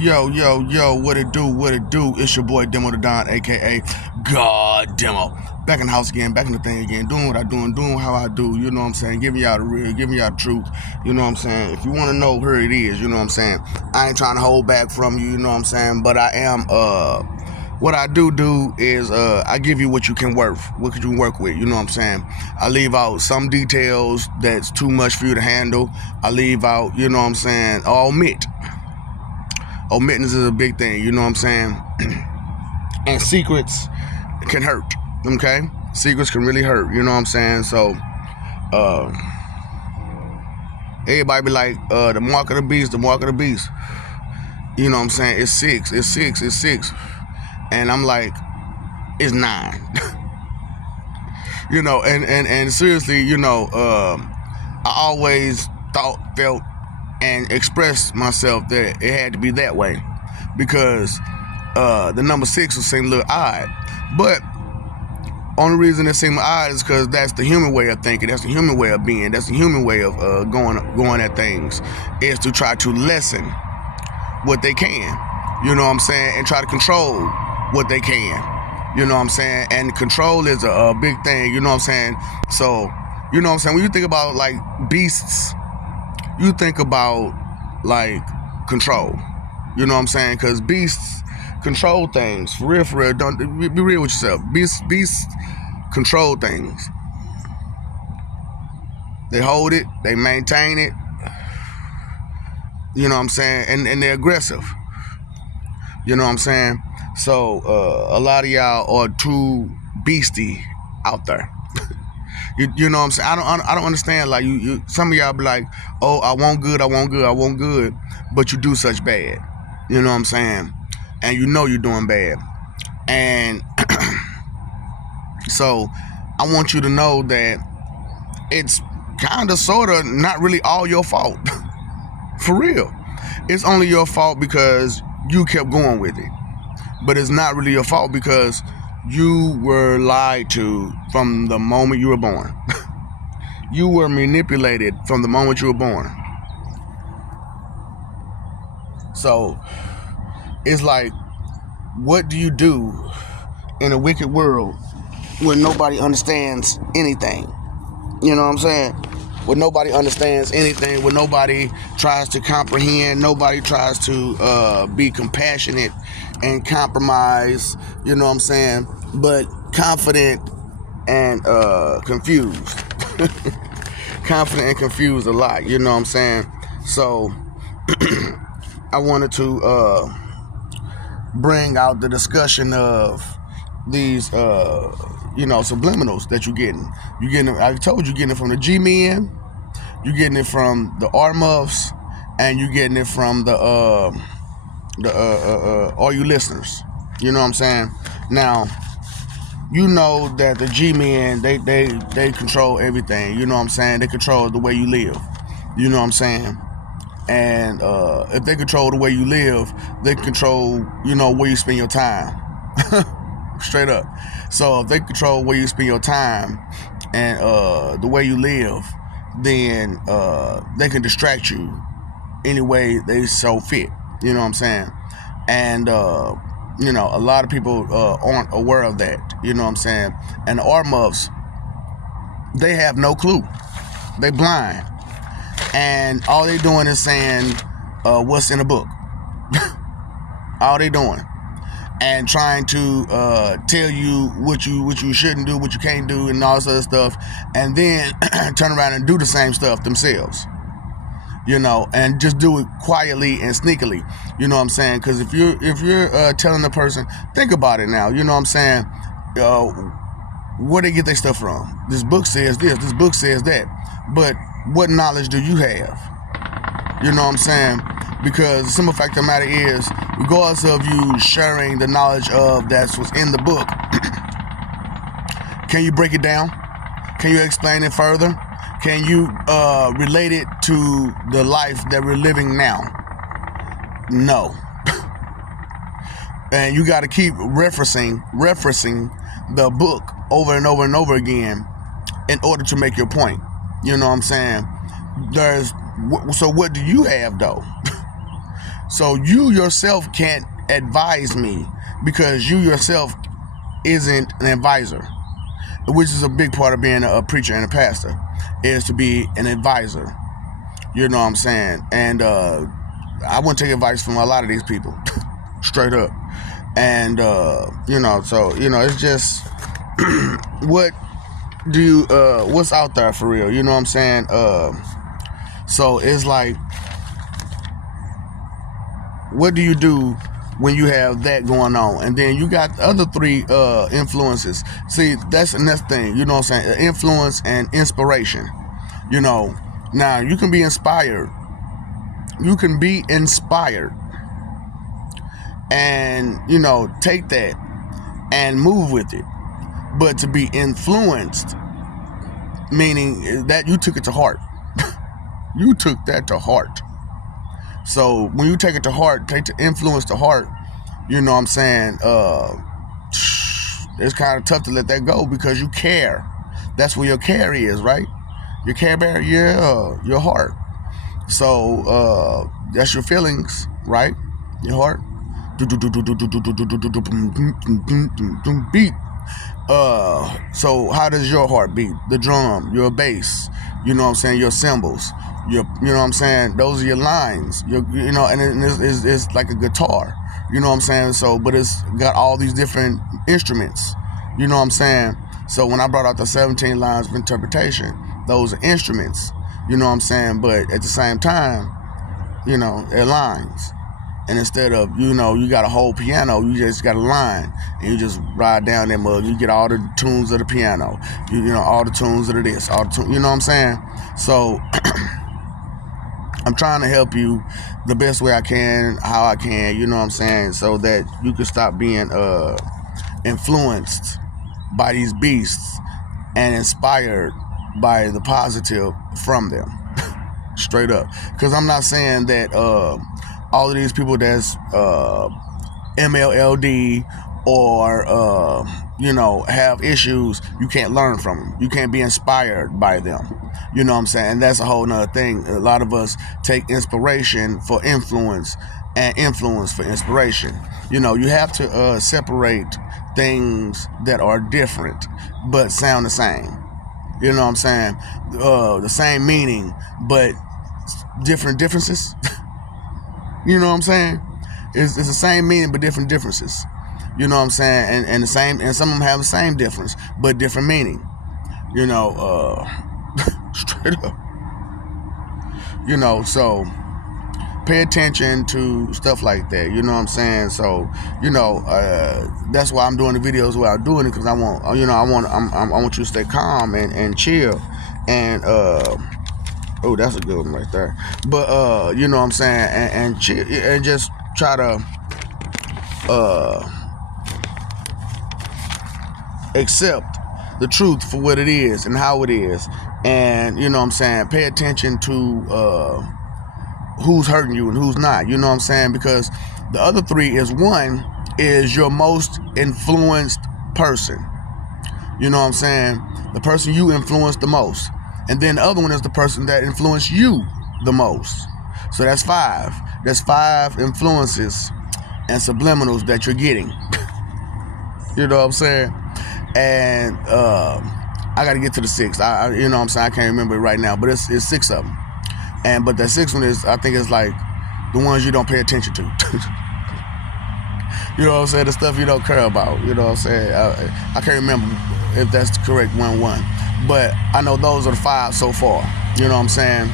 Yo, what it do? It's your boy Demo the Don, aka God Demo. Back in the house again, back in the thing again, doing what I doing how I do, you know what I'm saying? Giving y'all the real, giving y'all the truth, you know what I'm saying? If you want to know, here it is, you know what I'm saying? I ain't trying to hold back from you, you know what I'm saying? But I am, what I do is I give you what you can work with, you know what I'm saying? I leave out some details that's too much for you to handle. I leave out, you know what I'm saying, omittance is a big thing, you know what I'm saying? And secrets can hurt, okay? Secrets can really hurt, you know what I'm saying? So, everybody be like, the mark of the beast. You know what I'm saying? It's six. And I'm like, it's 9. You know, and seriously, you know, I always felt, and expressed myself that it had to be that way because the number 6 would seem a little odd. But only reason it seemed odd is because that's the human way of thinking. That's the human way of being. That's the human way of going at things, is to try to lessen what they can. You know what I'm saying? And try to control what they can. You know what I'm saying? And control is a big thing. You know what I'm saying? So, you know what I'm saying? When you think about like beasts, you think about like control. You know what I'm saying? Because beasts control things. For real. Don't be real with yourself. Beasts control things. They hold it. They maintain it. You know what I'm saying? And they're aggressive. You know what I'm saying? So a lot of y'all are too beastie out there. You know what I'm saying? I don't understand. Like you some of y'all be like, oh, I want good, but you do such bad. You know what I'm saying? And you know you're doing bad. And so I want you to know that it's kind of sort of not really all your fault. For real. It's only your fault because you kept going with it. But it's not really your fault because you were lied to from the moment you were born. You were manipulated from the moment you were born. So it's like, what do you do in a wicked world when nobody understands anything? You know what I'm saying? When nobody understands anything, when nobody tries to comprehend, nobody tries to be compassionate and compromise, you know what I'm saying? But confident and confused. Confident and confused a lot, you know what I'm saying? So I wanted to bring out the discussion of these subliminals that you're getting. You're getting, I told you, getting it from the G-Men, you're getting it from the R-Muffs, and you're getting it from the all you listeners. You know what I'm saying? Now, you know that the G-Men, they control everything. You know what I'm saying? They control the way you live. You know what I'm saying? And if they control the way you live, they control, you know, where you spend your time. Straight up. So if they control where you spend your time and the way you live, then they can distract you any way they so fit. You know what I'm saying? And you know, a lot of people aren't aware of that. You know what I'm saying? And the R-Muffs, they have no clue. They blind. And all they doing is saying what's in the book. All they doing. And trying to tell you what you shouldn't do, what you can't do, and all this other stuff, and then turn around and do the same stuff themselves. You know, and just do it quietly and sneakily. You know what I'm saying? Because if you're telling the person, think about it now. You know what I'm saying? Where they get their stuff from? This book says this. This book says that. But what knowledge do you have? You know what I'm saying? Because the simple fact of the matter is, regardless of you sharing the knowledge of that's what's in the book, can you break it down? Can you explain it further? Can you relate it to the life that we're living now? No. And you got to keep referencing the book over and over and over again in order to make your point. You know what I'm saying? So what do you have though? So you yourself can't advise me because you yourself isn't an advisor, which is a big part of being a preacher and a pastor, is to be an advisor. You know what I'm saying? And I wouldn't take advice from a lot of these people, straight up. And so it's just what do you what's out there for real? You know what I'm saying? So it's like, what do you do when you have that going on? And then you got the other three influences. See, that's the next thing, you know what I'm saying? Influence and inspiration. Now you can be inspired. You can be inspired and, take that and move with it. But to be influenced, meaning that you took it to heart. You took that to heart. So when you take it to heart, take the influence to heart, you know what I'm saying? It's kind of tough to let that go because you care. That's where your care is, right? Your care bear, yeah, your heart. So that's your feelings, right? Your heart. Beat. So how does your heart beat? The drum, your bass, you know what I'm saying? Your cymbals, you know what I'm saying? Those are your lines. And it's like a guitar, you know what I'm saying? So, but it's got all these different instruments, you know what I'm saying? So when I brought out the 17 lines of interpretation, those are instruments, you know what I'm saying? But at the same time, they're lines. And instead of, you got a whole piano, you just got a line. And you just ride down that mug. You get all the tunes of the piano. All the tunes of this. All the tunes, you know what I'm saying? So, I'm trying to help you the best way I can, how I can, you know what I'm saying? So that you can stop being influenced by these beasts and inspired by the positive from them. Straight up. Because I'm not saying that all of these people that's MLLD or have issues, you can't learn from them. You can't be inspired by them. You know what I'm saying? And that's a whole nother thing. A lot of us take inspiration for influence and influence for inspiration. You have to separate things that are different but sound the same. You know what I'm saying? The same meaning but different differences. You know what I'm saying? It's the same meaning but different differences. You know what I'm saying? And the same, and some of them have the same difference but different meaning. Straight up. So pay attention to stuff like that. You know what I'm saying? So that's why I'm doing the videos where I'm doing it, because I want you to stay calm and chill and oh, that's a good one right there. But you know what I'm saying, and chill, and just try to accept the truth for what it is and how it is. And you know what I'm saying, pay attention to who's hurting you and who's not. You know what I'm saying? Because the other three is, one is your most influenced person. You know what I'm saying? The person you influence the most. And then the other one is the person that influenced you the most. So that's 5. That's 5 influences and subliminals that you're getting. You know what I'm saying? And I got to get to the 6th. You know what I'm saying? I can't remember it right now, but it's 6 of them. But that 6th one is, I think it's like the ones you don't pay attention to. You know what I'm saying? The stuff you don't care about. You know what I'm saying? I can't remember if that's the correct one. But I know those are the 5 so far. You know what I'm saying?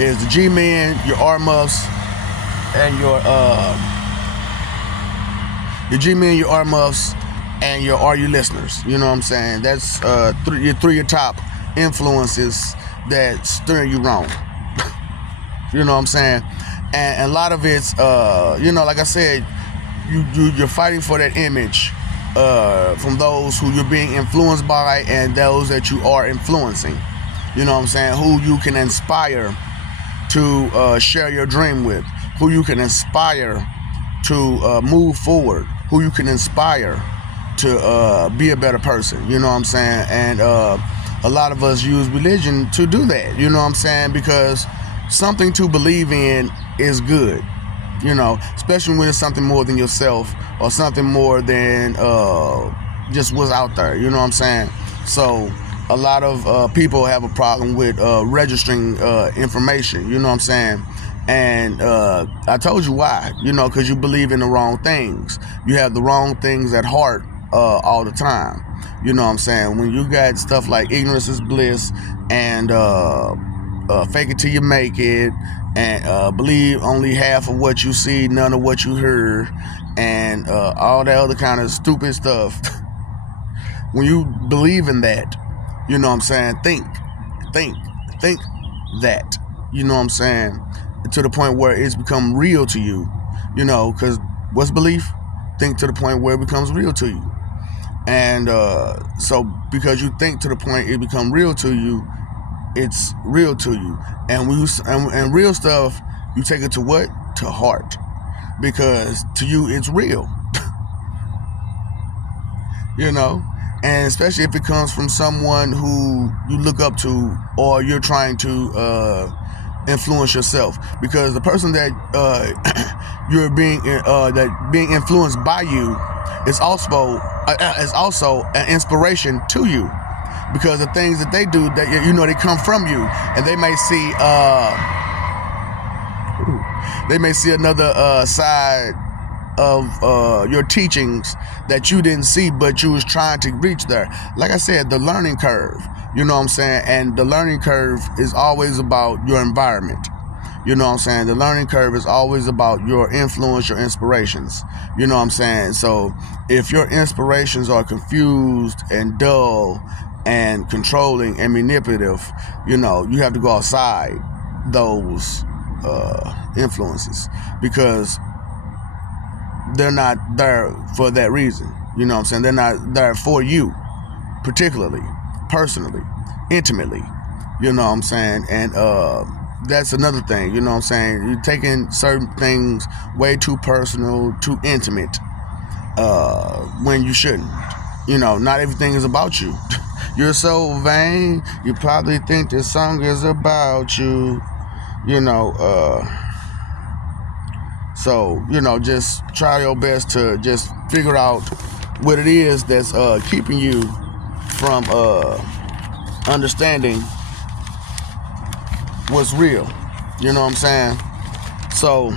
Is the G-Men, your R-Muffs, and your G-Men, your R-Muffs, and your Are You Listeners. You know what I'm saying? That's three of your top influences that steer you wrong. You know what I'm saying? And a lot of it's, like I said, you're fighting for that image from those who you're being influenced by and those that you are influencing. You know what I'm saying? Who you can inspire to share your dream with, who you can inspire to move forward, who you can inspire to be a better person. You know what I'm saying? And a lot of us use religion to do that. You know what I'm saying? Because something to believe in is good, especially when it's something more than yourself or something more than just what's out there. You know what I'm saying? So a lot of people have a problem with registering information. You know what I'm saying? And I told you why. Because you believe in the wrong things. You have the wrong things at heart all the time. You know what I'm saying? When you got stuff like ignorance is bliss and fake it till you make it, and believe only half of what you see, none of what you heard, and all that other kind of stupid stuff. When you believe in that, you know what I'm saying, think that, you know what I'm saying, to the point where it's become real to you, because what's belief? Think to the point where it becomes real to you. And so because you think to the point it become real to you, it's real to you. And and real stuff, you take it to what? To heart. Because to you it's real. And especially if it comes from someone who you look up to or you're trying to influence yourself. Because the person that you're being influenced by you is also an inspiration to you, because the things that they do, that they come from you, and they may see another side of your teachings that you didn't see, but you was trying to reach there. Like I said, the learning curve, you know what I'm saying? And the learning curve is always about your environment. You know what I'm saying? The learning curve is always about your influence, your inspirations. You know what I'm saying? So if your inspirations are confused and dull and controlling and manipulative, you have to go outside those influences, because they're not there for that reason. You know what I'm saying? They're not there for you, particularly, personally, intimately. You know what I'm saying? And that's another thing. You know what I'm saying? You're taking certain things way too personal, too intimate, when you shouldn't. Not everything is about you. You're so vain, you probably think this song is about you. So, just try your best to just figure out what it is that's keeping you from understanding what's real. You know what I'm saying? So,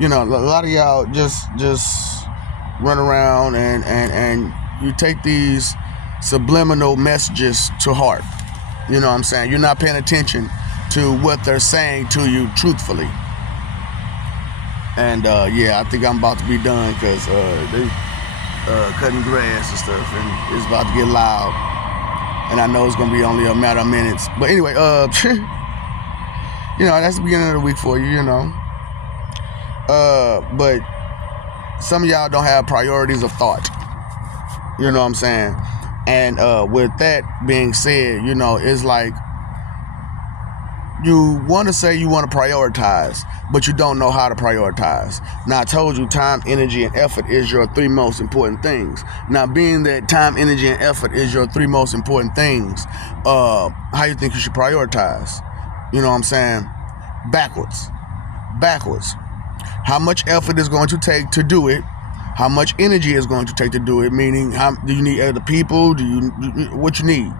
a lot of y'all just run around and you take these subliminal messages to heart. You know what I'm saying? You're not paying attention to what they're saying to you truthfully. And I think I'm about to be done, because they cutting grass and stuff, and it's about to get loud. And I know it's gonna be only a matter of minutes. But anyway, that's the beginning of the week for you, But some of y'all don't have priorities of thought. You know what I'm saying? And with that being said, it's like you want to say you want to prioritize, but you don't know how to prioritize. Now, I told you time, energy, and effort is your three most important things. Now, being that time, energy, and effort is your three most important things, how you think you should prioritize? You know what I'm saying? Backwards. How much effort is going to take to do it? How much energy is going to take to do it? Meaning, how do you need other people? What you need?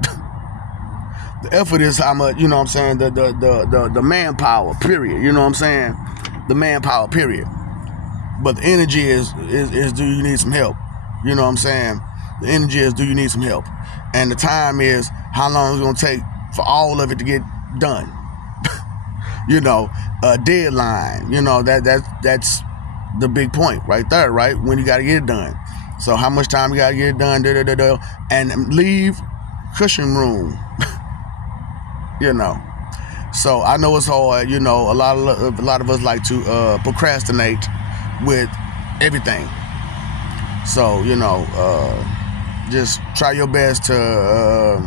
The effort is how much, you know what I'm saying, the manpower, period. You know what I'm saying? The manpower, period. But the energy is do you need some help? You know what I'm saying? The energy is do you need some help? And the time is how long it's going to take for all of it to get done. A deadline. That's the big point right there, right? When you got to get it done. So how much time you got to get it done, and leave cushion room. So I know it's hard. A lot of us like to procrastinate with everything. So just try your best to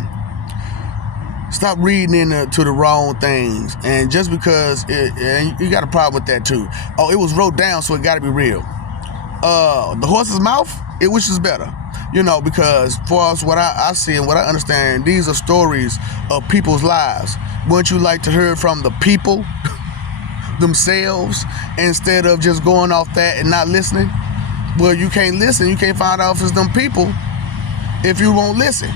stop reading into the wrong things. And just because and you got a problem with that too. Oh, it was wrote down, so it got to be real. The horse's mouth, it wishes better. Because for us, what I see and what I understand, these are stories of people's lives. Wouldn't you like to hear from the people themselves instead of just going off that and not listening? Well, you can't listen. You can't find out if it's them people if you won't listen.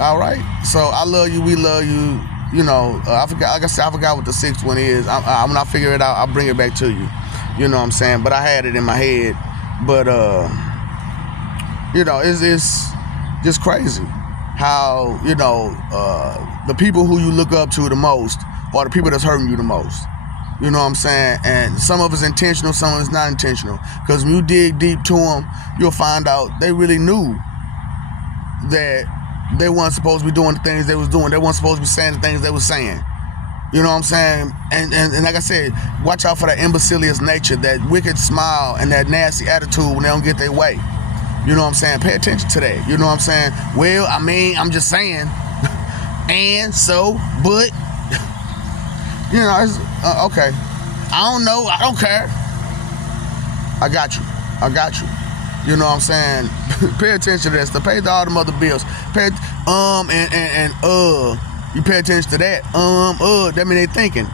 All right. So I love you. We love you. You know, I forgot. Like I said, I forgot what the sixth one is. When I figure it out, I'll bring it back to you. You know what I'm saying? But I had it in my head. But you know, it's just crazy how, you know, the people who you look up to the most are the people that's hurting you the most. You know what I'm saying? And some of it's intentional, some of it's not intentional. Because when you dig deep to them, you'll find out they really knew that they weren't supposed to be doing the things they was doing. They weren't supposed to be saying the things they was saying. You know what I'm saying? And like I said, watch out for that imbecilious nature, that wicked smile, and that nasty attitude when they don't get their way. You know what I'm saying? Pay attention to that. You know what I'm saying? Well, I mean, I'm just saying. And so, but, you know, it's, okay. I don't know. I don't care. I got you. I got you. You know what I'm saying? Pay attention to this. To pay all them other bills. Pay, you pay attention to that. That mean they thinking.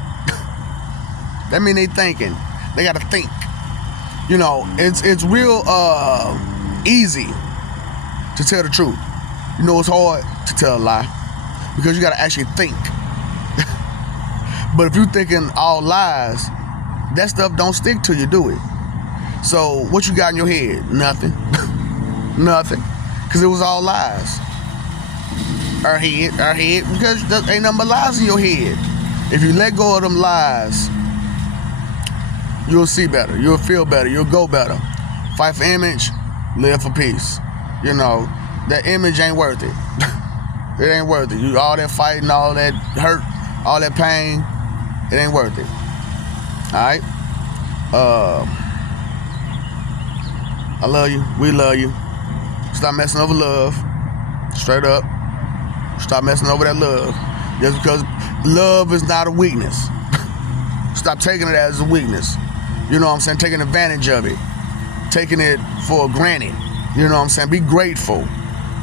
That mean they thinking. They gotta think. You know, it's real easy to tell the truth. You know, it's hard to tell a lie because you gotta actually think. But if you thinking all lies, that stuff don't stick to you, do it? So what you got in your head? Nothing. Nothing. Because it was all lies. Our head, because there ain't nothing but lies in your head. If you let go of them lies, you'll see better, you'll feel better, you'll go better. Fight for image, live for peace. You know, that image ain't worth it. It ain't worth it. All that fighting, all that hurt, all that pain, it ain't worth it. Alright? I love you. We love you. Stop messing over love. Straight up. Stop messing over that love. Just because love is not a weakness. Stop taking it as a weakness. You know what I'm saying? Taking advantage of it. Taking it for granted. You know what I'm saying? Be grateful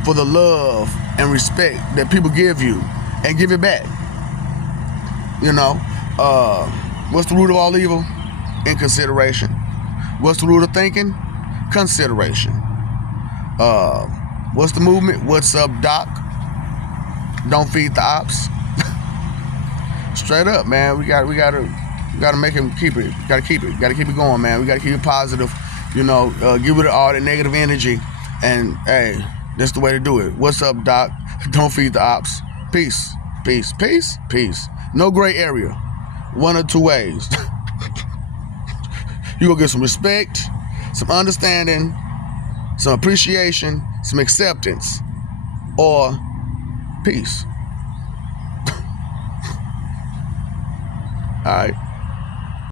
for the love and respect that people give you and give it back. You know? What's the root of all evil? Inconsideration. What's the root of thinking? Consideration. What's the movement? What's up, Doc? Don't feed the ops. Straight up, man. We gotta make him keep it. Gotta keep it going, man. We gotta keep it positive. You know, give it all the negative energy. And hey, that's the way to do it. What's up, Doc? Don't feed the ops. Peace. Peace. Peace. Peace. No gray area. One or two ways. You gonna get some respect, some understanding, some appreciation, some acceptance, or peace. All right.